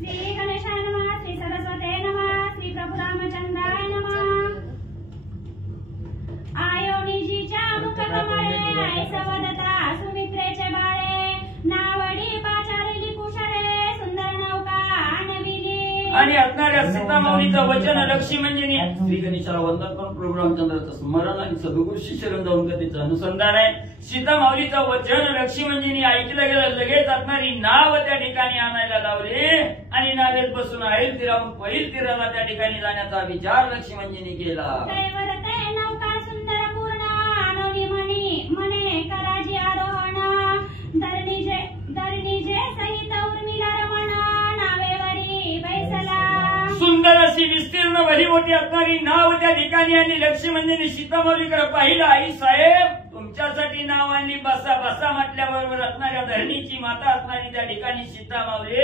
श्री गणेशाय नमः, श्री सरस्वते नमः, श्री प्रभु रामचंद्राय नमः। आयोनिजीच्या मुखकमळे ऐसा वदता सुमित्रेचे बाळे, नावडी पाचारली कुशळे सुंदर नौका आणविली। आणि असणाऱ्या सीतामाऊलीचं वचन लक्ष्मींनी श्री गणेशाला वंदन करून प्रभू रामचंद्राचं स्मरण आणि सद्गुरू शिष्य जाऊन कथेचं अनुसंधान आहे। सीतामाऊलीचं वचन लक्ष्मींनी ऐकलं गेलं, लगेच असणारी नाव त्या ठिकाणी आणायला लावली आणि नावेत बसून ऐल तीराहून पैल तीराला त्या ठिकाणी जाण्याचा विचार लक्ष्मींनी केला। नौका सुंदर पूर्ण आणोनी म्हणे कराजी आरोहण, धरणीजे सहित उर्मिला रमण, नावेवरी बैसला। सुंदर अशी विस्तीर्ण भली मोठी असणारी नाव त्या ठिकाणी आणि लक्ष्मींनी सीतामाऊलीकडे पाहिलं, आई साहेब तुमच्यासाठी नाव आणली, बसा बसा म्हटल्याबरोबर असणाऱ्या धरणीची माता असणारी त्या ठिकाणी सीतामाऊली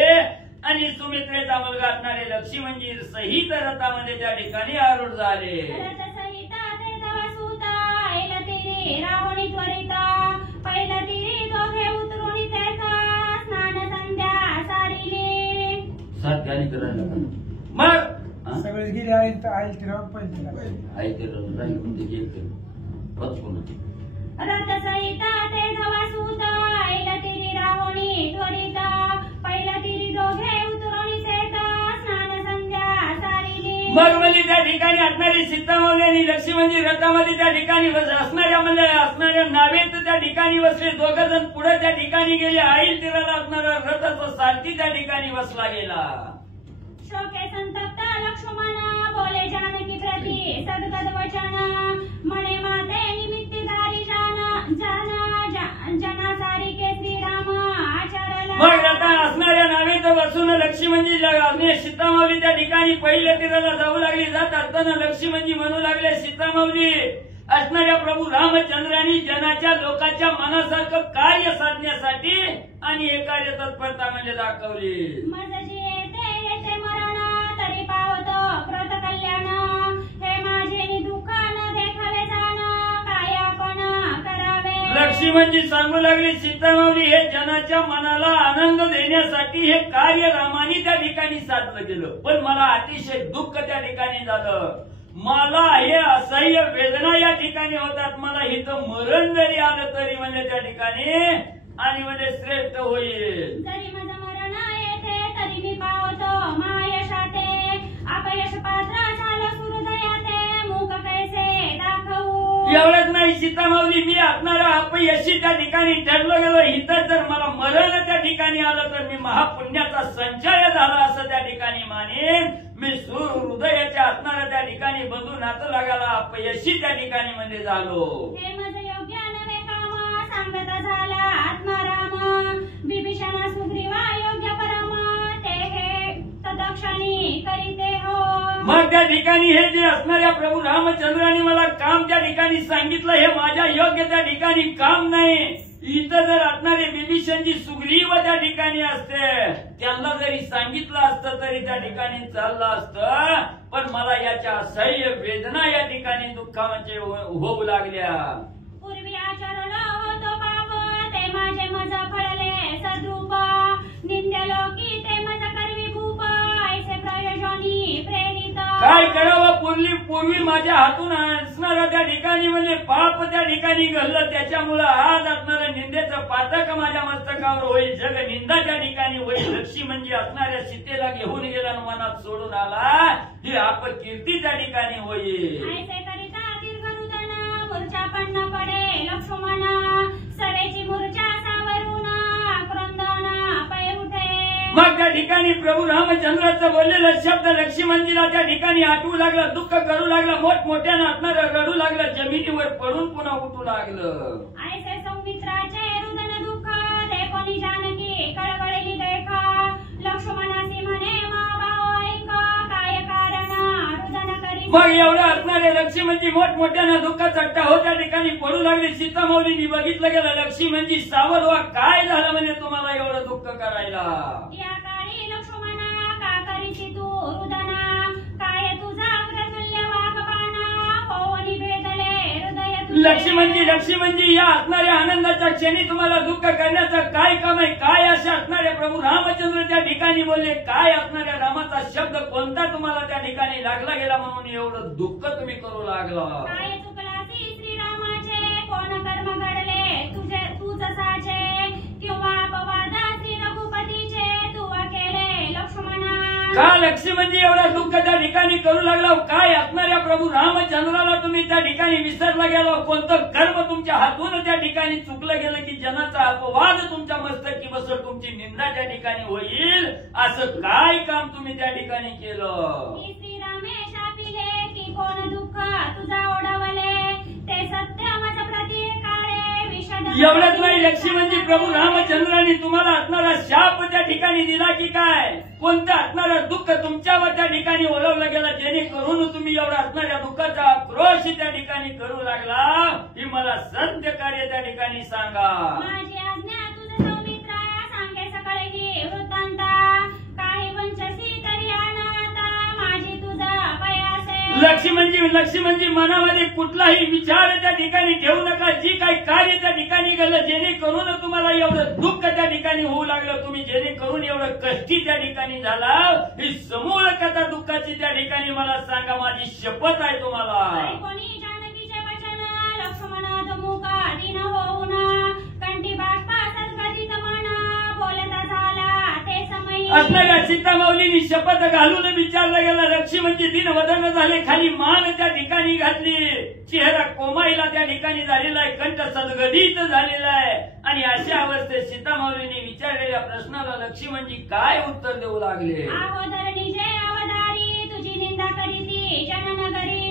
आणि सुमित्रेचा मुलगा असणारे लक्ष्मणजी सहित रथामध्ये त्या ठिकाणी आरूढ झाले। रावणी त्वरित पहिला तिरी दोघे उतरून स्नान संध्या सारिली। सात गाणी करायला मग सगळे गेले आई तिराहून पहिले आई ते राहील म्हणजे गेल रथ सहित ते धवासूत आईला तिरी रावणी त्वरित पहिला तिरी दोघे उतरून स्नान संध्या सारिली। मग म्हणजे त्या ठिकाणी असणारी सीतामाऊली आणि लक्ष्मणजी रथामध्ये त्या ठिकाणी असणाऱ्या म्हणजे असणाऱ्या नावेत त्या ठिकाणी बसले, दोघ जण पुढे त्या ठिकाणी गेले, आईल तीराला असणारा रथाचा सारथी त्या ठिकाणी बसला गेला। शोके संतप्त लक्ष्मण बोले जानकी प्रती सद्गद वचन, म्हणे माते निमित्ती दारी जना सारिके श्रीराम आचरला। मग आता असणाऱ्या नावेत बसून लक्ष्मणजी सीतामाऊली त्या ठिकाणी पहिल्या तीराला जाऊ लागली। जात असताना लक्ष्मणजी म्हणू लागले, सीतामाऊली असणाऱ्या प्रभू रामचंद्रांनी जनाच्या लोकांच्या मनासारखं कार्य साधण्यासाठी आणि हे कार्य तत्परता म्हणजे दाखवली। मजजी येते मरण तरी पावतो कृत कल्याण, हे माझे दुःख न देखावे जाण, काय आपण करावे। लक्ष्मणजी सांगू लागले, सीतामाऊली हे जनाच्या मनाला आनंद देण्यासाठी हे कार्य रामाने त्या ठिकाणी साधलं गेलं, पण मला अतिशय दुःख त्या ठिकाणी झालं। मला हे असह्य वेदना या ठिकाणी होतात, मला इथं मरण जरी आलं तरी म्हणजे त्या ठिकाणी आणि म्हणजे श्रेष्ठ होईल। जरी माझं मरण येते तरी मी पावतो महायशाते, अपयश पात्र झालं सुहृदयाते, मुख कैसे दाखवू। एवढंच नाही सीतामाऊली, मी असणारा अपयशी त्या ठिकाणी ठरलो गेलो, इथं जर मला मरण त्या ठिकाणी आलं तर मी महापुण्याचा संचय झाला असं त्या ठिकाणी मानेन। मी हृदयाच्या असणाऱ्या त्या ठिकाणी बंधू नातं लागायला अपयशी त्या ठिकाणी म्हणजे झालो। हे माझं योग्य नवे काम सांगता झाला आत्माराम, बिभीषण सुग्रीवा योग्य परम, ते हे तदक्षणी करीते हो। मग त्या ठिकाणी हे जे असणाऱ्या प्रभू रामचंद्रांनी मला काम त्या ठिकाणी सांगितलं, हे माझ्या योग्य त्या ठिकाणी काम नाही। इथं जर असणारे विभीषणजी सुग्रीव त्या ठिकाणी असते, त्यांना जरी सांगितलं असतं तरी त्या ठिकाणी चाललं असतं, पण मला याच्या असह्य वेदना या ठिकाणी दुःखाचे होऊ लागल्या। पूर्वी आचरण होतो पाप ते माझे मज फळले सद्रूप, निंद्यलोकी ते मज करवी भूप, ऐसे प्रयोजनी प्रेरित। काय करावं, पूर्वी माझ्या हातून असणारा त्या ठिकाणी म्हणजे पाप त्या ठिकाणी घडलं, त्याच्यामुळं आज असणारं निंदेचं पातक माझ्या मस्तकावर होईल, जग निंदा त्या ठिकाणी होईल। लक्ष्मणजी असणाऱ्या सीतेला घेऊन गेला आणि मनात सोडून आला, ही अपकीर्ती त्या ठिकाणी होईल। ऐसे करिता दीर्घरुदन मूर्छा पण न पडे लक्ष्मण, सरेची मूर्छा सावरून क्रंदन पै उठे। मग त्या ठिकाणी प्रभू रामचंद्राचं बोललेलं शब्द लक्ष्मणजीला त्या ठिकाणी आठवू लागलं, दुःख करू लागलं, मोठमोठ्यानं असणारं रडू लागलं, जमिनीवर पडून पुन्हा उठू लागलं। ऐसे सौमित्राचे रुदन दुःख ते कोणी जानकी कळवळली देखा, लक्ष्मणासी म्हणे मा भाऊ ऐक, काय कारण रुदन करी। मग एवढं असणारे लक्ष्मणजी मोठमोठ्यानं दुःखाचा हो त्या ठिकाणी पडू लागले। सीतामाऊलींनी बघितलं गेलं, लक्ष्मणजी सावध व्हा, काय झालं म्हणजे तुम्हाला एवढं दुःख करायला। या काळी लक्ष्मणा का करीची तू रुदना, काय तुझा व्रतुल्य वाघबाणा, होवनी भेदले हृदय लक्ष्मणजी या असणाऱ्या आनंदाच्या क्षणी तुम्हाला दुःख करण्याचं काय काम आहे? काय असे असणारे प्रभू रामचंद्र त्या ठिकाणी बोलले? काय असणाऱ्या रामाचा शब्द कोणता तुम्हाला त्या ठिकाणी लागला गेला म्हणून एवढं दुःख तुम्ही करू लागला? काय चुकलासी श्रीरामाचे कोण कर्म घडले तू जसाचे किंवा अपवादासी रघुपतीचे तू केले लक्ष्मणा? का लक्ष्मणजी एवढा दुःख त्या ठिकाणी करू लागला? काय असणाऱ्या प्रभू रामचंद्राला तुम्ही त्या ठिकाणी विसरला गेलो? कोणतं कर्म तुमच्या हातून त्या ठिकाणी चुकलं गेलं की जनाचा अपवाद तुमच्या मस्तकी बसर तुमची निंदा त्या ठिकाणी होईल? असं काय काम तुम्ही त्या ठिकाणी केलं? श्रीरामे शापिले की कोण दुःख तुझा ओढवले ते सत्य माझ प्रतिकारे विषद. एवढंच नाही लक्ष्मणजी प्रभू रामचंद्रांनी तुम्हाला असणारा शाप त्या ठिकाणी दिला की काय? कोणतं असणारं दुःख तुमच्यावर त्या ठिकाणी ओढवलं गेलं जेणेकरून तुम्ही एवढा असणाऱ्या दुःखाचा आक्रोश त्या ठिकाणी करू लागला? ही मला सत्य कार्य त्या ठिकाणी सांगा. माझी आज्ञा तुझ सौमित्रा सांगे सकळे ही वृत्तांता काही वंचसी तरी अनाथा माझी तुझा पयासे. लक्ष्मणजी मनामध्ये कुठलाही विचार त्या ठिकाणी ठेवू नका. जी काही कार्य त्या ठिकाणी गेलं जेणेकरून तुम्हाला एवढं दुःख त्या ठिकाणी होऊ लागलं, तुम्ही जेणेकरून एवढं कष्टी त्या ठिकाणी झाला, ही समूळ कथा दुःखाची त्या ठिकाणी मला सांगा. माझी शपथ आहे तुम्हाला. कोणी जानकीचे वचन लक्ष्मणात मुका दिन होऊन कंठी बाष्पा सद्गतीत म्हणा बोलता झाला ते समयी. असणाऱ्या सीतामाऊलींनी शपथ घालून विचारलं गेलं. लक्ष्मणजी दिन वदन झाले, खाली मान त्या ठिकाणी घातली, चेहरा कोमाईला त्या ठिकाणी झालेला आहे, कंठ सद्गदित झालेला आहे. आणि अशा अवस्थेत सीतामाऊलींनी विचारलेल्या प्रश्नाला लक्ष्मणजी काय उत्तर देऊ लागले? अवधार निजे अवधारी तुझी निंदा करीती जननगरी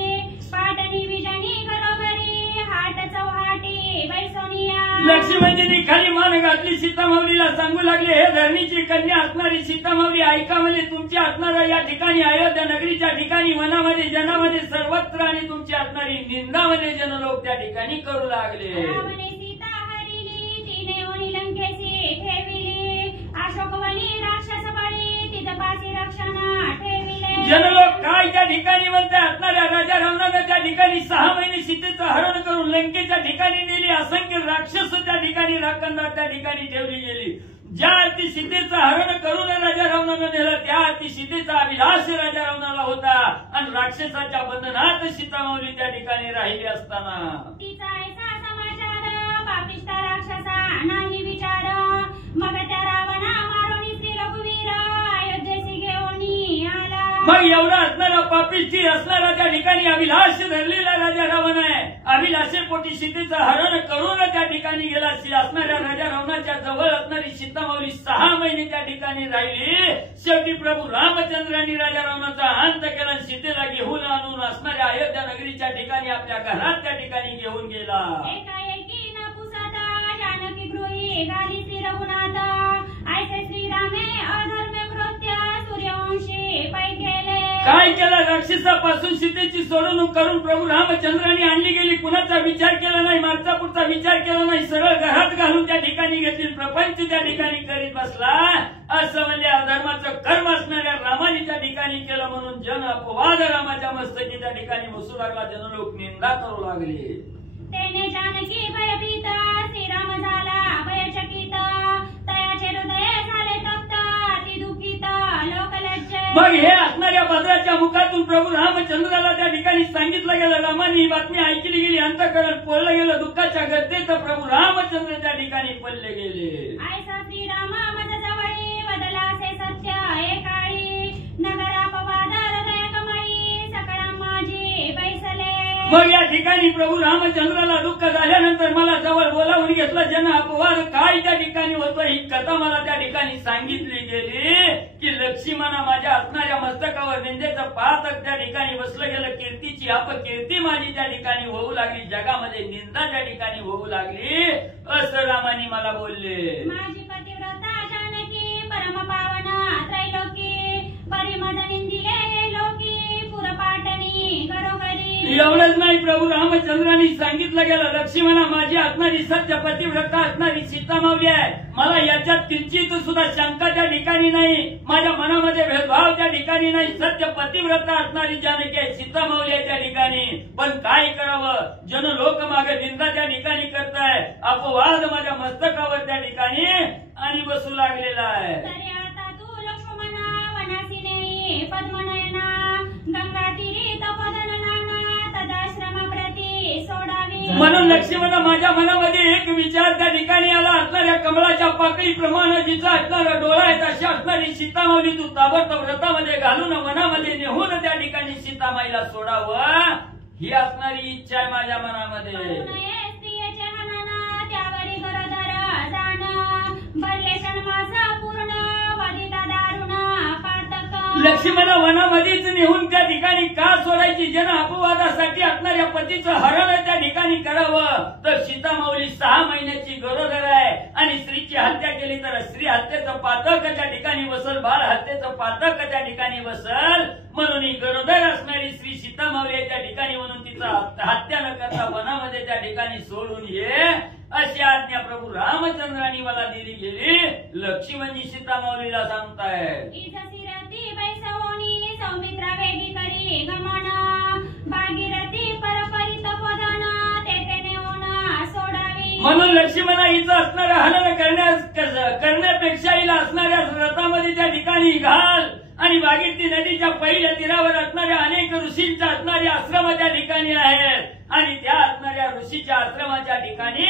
पाटणी विजनी घरोघरी हाट चौहाटी बैसोनिया. लक्ष्मणजींनी खाली मान घातली, सीतामाऊलीला सांगू लागले, हे धरणीची कन्या असणारी सीतामाऊली ऐका, म्हणजे तुमची असणारा या ठिकाणी अयोध्या नगरीच्या ठिकाणी वनामध्ये जनामध्ये सर्वत्र आणि तुमची असणारी निंदामध्ये जनलोक त्या ठिकाणी करू लागले. रावणे सीता हरिली तिने वनी लंकेसी ठेविली अशोकवनी राक्षस बळी तिथपासी रक्षणा ठेविले. जनलोक काय त्या ठिकाणी म्हणतात? असणाऱ्या राजा रावणानं त्या ठिकाणी 6 महिने सीतेचं हरण करून लंकेच्या ठिकाणी नेली. असंख्य राक्षस त्या ठिकाणी राखणदार त्या ठिकाणी ठेवली गेली. ज्या अर्थी सीतेचं हरण करून राजा रावणानं नेलं, त्या अर्थी सीतेचा अभिलाष राजा रावणाला होता आणि राक्षसाच्या बंधनात सीतामाऊली त्या ठिकाणी राहिली असताना तिचा ऐसा समाचार पापिष्ट राक्षसा नाही विचार मग त्या रावणा मारुनी श्री रघुवीर अयोध्येसी घेऊन आला. मग एवढा असणारा पापिष्ठी असणारा त्या ठिकाणी अभिलाष धरलेला राजा रावण आहे. अभिलाषेपोटी सीतेचं हरण करून त्या ठिकाणी गेला. असणाऱ्या राजा रावणाच्या जवळ असणारी सीतामाऊली 6 महिने त्या ठिकाणी राहिली. शेवटी प्रभू रामचंद्रांनी राजा रावणाचा अंत केला, सीतेला घेऊन आणून असणाऱ्या अयोध्या नगरीच्या ठिकाणी आपल्या घरात त्या ठिकाणी घेऊन गेला. एकाएकी न पुसता जानकी गृही गाली श्री रघुनाथ ऐसे श्रीरामे अधर्म कृत्य सूर्यवंशी पै गेले. काय केलं? राक्षसापासून सीतेची सोडवणूक करून प्रभू रामचंद्रांनी आणली गेली. कुणाचा विचार केला नाही, मागचा पुढचा विचार केला नाही, सरळ घरात घालून त्या ठिकाणी घेतली, प्रपंच त्या ठिकाणी करीत बसला. असं म्हणजे अधर्माचं कर्म असणाऱ्या रामाने त्या ठिकाणी केलं म्हणून जन अपवाद रामाच्या मस्तकी त्या ठिकाणी बसू लागला, जनलोक निंदा करू लागले. तेने जानकी भयभीत श्रीराम झाला भयचकित तयाचे हृदय झाले तप्त ती दुःखित लोकलज्जे. मग हे असणाऱ्या भद्राच्या मुखातून प्रभू रामचंद्राला त्या ठिकाणी सांगितलं गेलं. रामाने ही बातमी ऐकली गेली, अंतःकरण पोळलं गेलं. दुःखाच्या गर्तेत प्रभू रामचंद्र त्या ठिकाणी पडले गेले. ऐसा श्रीराम मज जवळी वदलासे सत्य एकाळी नगरापवाद हृदय कमळी सकळा माझी बैसले. मग या ठिकाणी प्रभू रामचंद्राला दुःख झाल्यानंतर मला जवळ बोलावून घेतलं. जन अपवाद काय त्या ठिकाणी होतं ही कथा मला त्या ठिकाणी सांगितली गेली की लक्ष्मणा माझ्या असणाऱ्या मस्तकावर निंदेचं पातक त्या ठिकाणी बसलं गेलं. कीर्तीची अपकीर्ती माझी त्या ठिकाणी होऊ लागली, जगामध्ये निंदा त्या ठिकाणी होऊ लागली, असं रामानी मला बोलले. माझी पतिव्रता जानकी परम पावन त्रैलोकी परिमद निंदिले लोकी पुरपाटणी घरोघरी. एवढंच नाही ठिकाणी प्रभू रामचंद्रांनी सांगितलं गेलं, लक्ष्मणा माझी असणारी सत्य पतिव्रता असणारी सीता मावली आहे. मला याच्यात किंचित सुद्धा शंका त्या ठिकाणी नाही, माझ्या मनामध्ये भेदभाव त्या ठिकाणी नाही. सत्य पतिव्रता असणारी जानकी आहे, सीता मावली आहे त्या ठिकाणी. पण काय करावं, जन लोक मागे निंदा त्या ठिकाणी करताय, अपवाद माझ्या मस्तकावर त्या ठिकाणी आणि बसू लागलेला आहे. तरी आता तू लक्ष्मणा वनासी नेई पद्मनयना गंगा तीरी तपदन नाना तदाश्रम प्रती सोडावी. म्हणून लक्ष्मणा माझ्या मनामध्ये एक विचार त्या ठिकाणी आला, असणाऱ्या कमळाच्या पाकळीप्रमाणे जिचा असणारा डोळा आहे तशी असणारी सीतामाऊली तू ताबडतोब रथामध्ये घालून वनामध्ये नेहून त्या ठिकाणी सीतामाईला सोडावं, ही असणारी इच्छा आहे माझ्या मनामध्ये. स्त्रियेचे हनना त्यावरी गरोदर जाण भरले षण्मास पूर्ण वदिता दारुण पातक. लक्ष्मणा वनामध्येच नेहून त्या ठिकाणी का सोडायची, जन अपवादासाठी असणाऱ्या पतीचं हरण त्या ठिकाणी करावं. तर सीतामाऊली 6 महिन्याची गरोदर आहे आणि स्त्रीची हत्या केली तर स्त्री हत्येचं पातक त्या ठिकाणी बसल, बाळ हत्येचं पातक त्या ठिकाणी बसल. म्हणून ही गरोदर असणारी स्त्री सीतामाऊली त्या ठिकाणी, म्हणून तिचा हत्या न करता वनामध्ये त्या ठिकाणी सोडून ये अशी आज्ञा प्रभू रामचंद्रांनी मला दिली गेली. लक्ष्मणजी सीतामाऊलीला सांगताय, इथसिरती बैसवोनी सौमित्रा वेगी करी गमन भागीरथी परपरित पदन तेथे नेऊन सोडावी. म्हणून लक्ष्मणा हिचं असणारं हनन करण्यापेक्षा हिला असणाऱ्या रथामध्ये त्या ठिकाणी घाल आणि भागीरथी नदीच्या पहिल्या तीरावर असणाऱ्या अनेक ऋषींच्या असणारे आश्रम त्या ठिकाणी आहेत आणि त्या असणाऱ्या ऋषीच्या आश्रमाच्या ठिकाणी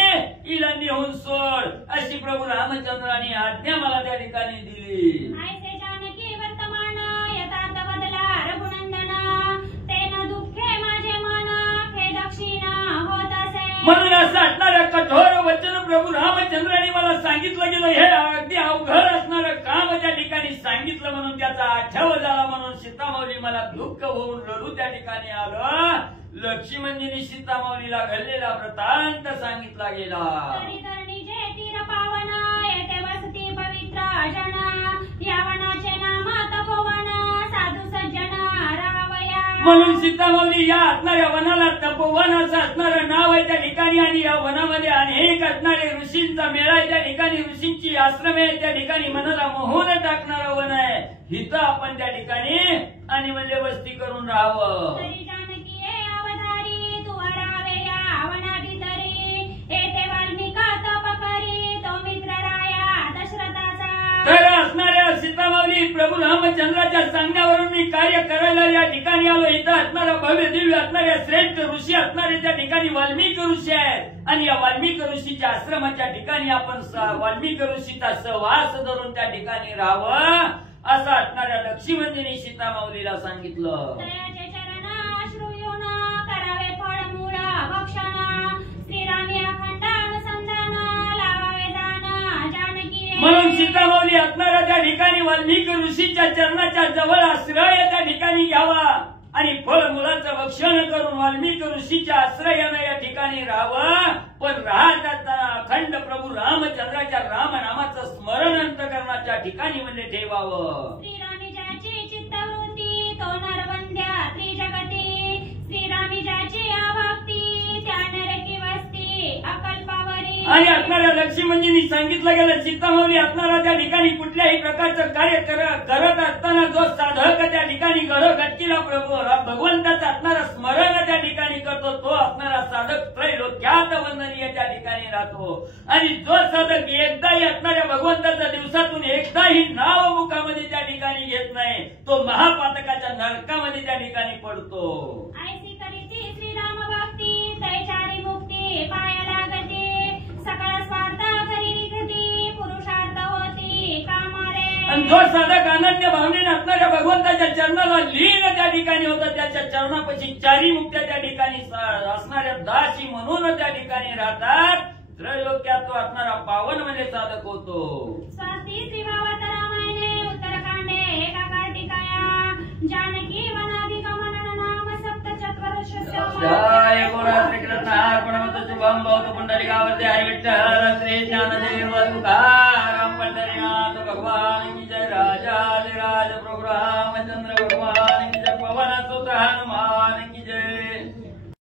हिला नेऊन सोड अशी प्रभू रामचंद्रांनी आज्ञा मला त्या ठिकाणी दिली. ऐसे जानकी वर्तमान यथार्थ बदला रघुनंदन तेन दुःखे माझे मन हे दक्षिण होत असे. म्हणून असं असणारं कठोर वचन प्रभू रामचंद्रांनी मला सांगितलं गेलं, हे अगदी अवघड असणारं काम त्या ठिकाणी सांगितलं. म्हणून त्याचा आठव झाला, म्हणून सीतामाऊली मला दुःख होऊन रडू त्या ठिकाणी आलं. लक्ष्मणजींनी सीतामाऊलीला घडलेला वृत्तांत सांगितला गेला. तरी धरणीचे तीर पावन येथे वसती पवित्र जन यावनाचे नाम तपोवन साधू सज्जन रावया. म्हणून सीतामाऊली या असणाऱ्या वनाला तपोवन असं असणारं नाव आहे त्या ठिकाणी आणि या वनामध्ये अनेक असणारे ऋषींचा मेळा आहे त्या ठिकाणी, ऋषींची आश्रम आहे त्या ठिकाणी, मनाला मोहून टाकणारं वन आहे. इथं आपण त्या ठिकाणी आणि म्हणजे वस्ती करून राहावं. तरी जानकी अवधारी तू रावे या वनाभितरी येथे वाल्मिका तप करी तो मित्र राया दशरथाचा. तर असणाऱ्या सीतामाऊली प्रभू रामचंद्राच्या सांगण्यावरून मी कार्य करायला या ठिकाणी आलो. इथं असणारा भव्य दिव्य असणाऱ्या श्रेष्ठ ऋषी असणारे त्या ठिकाणी वाल्मिक ऋषी आहेत आणि या वाल्मिक ऋषीच्या आश्रमाच्या ठिकाणी आपण वाल्मिक ऋषीचा सहवास धरून त्या ठिकाणी राहावं असं असणाऱ्या लक्ष्मणजींनी सीतामाऊलीला सांगितलं. दयाचे चरण अश्रुयून करावे फळ मूळ भक्षण श्रीरामी अखंड अनुसंधान लावावे जाण जानकी. म्हणून सीतामाऊली असणाऱ्या त्या ठिकाणी वाल्मिक ऋषीच्या चरणाच्या जवळ आश्रय त्या ठिकाणी घ्यावा आणि फळ मुलाचं भक्षण करून वाल्मिक ऋषीच्या आश्रयानं या ठिकाणी राहावं. पण राहत असताना अखंड प्रभू रामचंद्राच्या रामनामाचं स्मरण अंतकरणाच्या ठिकाणी म्हणजे ठेवावं. श्रीरामी ज्याची चित्तवृत्ती तो नरवंद्या त्रिजगती श्रीरामी ज्याची अभक्ती त्या नरकी वस्ती अकल्पावरी. आणि असणाऱ्या लक्ष्मणजींनी सांगितलं गेलं, सीतामाऊली असणारा त्या ठिकाणी कुठल्याही प्रकारचं कार्य करत असताना जो साधक त्या ठिकाणी घरोघटकीला प्रभू भगवंताचं असणारा स्मरण त्या ठिकाणी करतो तो असणारा साधक त्रैलोक्यात वंदनीय त्या ठिकाणी राहतो. आणि जो साधक एकदाही असणाऱ्या भगवंताच्या दिवसातून एकदाही नाव मुखामध्ये त्या ठिकाणी घेत नाही तो महापातकाच्या नरकामध्ये त्या ठिकाणी पडतो. ऐसी करीती श्रीराम भक्ती तैचारी मुक्ती पाया लागते सकळ स्वार्थ करी रिखती पुरुषार्थ होती कामारे. आणि जो साधक अनन्य भावनेने असणाऱ्या भगवंताच्या चरणाला लीन त्या ठिकाणी होतं त्याच्या चरणापाशी चारी मुक्त्या त्या ठिकाणी असणाऱ्या दासी म्हणून त्या ठिकाणी राहतात. त्रैलोक्यात तो असणारा पावन म्हणजे साधक होतो. स्वाती श्रीभावत रामायणे उत्तरकांडे एका कार्तिकाया जानकी वनाधिगमन नाम जय गोरा श्रीकृष्ण अर्पणमस्तु शुभम भवतु पुंडलिकावरती हरि विठ्ठल श्री ज्ञानदेव तुकाराम पंढरीनाथ भगवान की जय. राजाधिराज प्रभु रामचंद्र भगवान की जय. पवन सुत हनुमान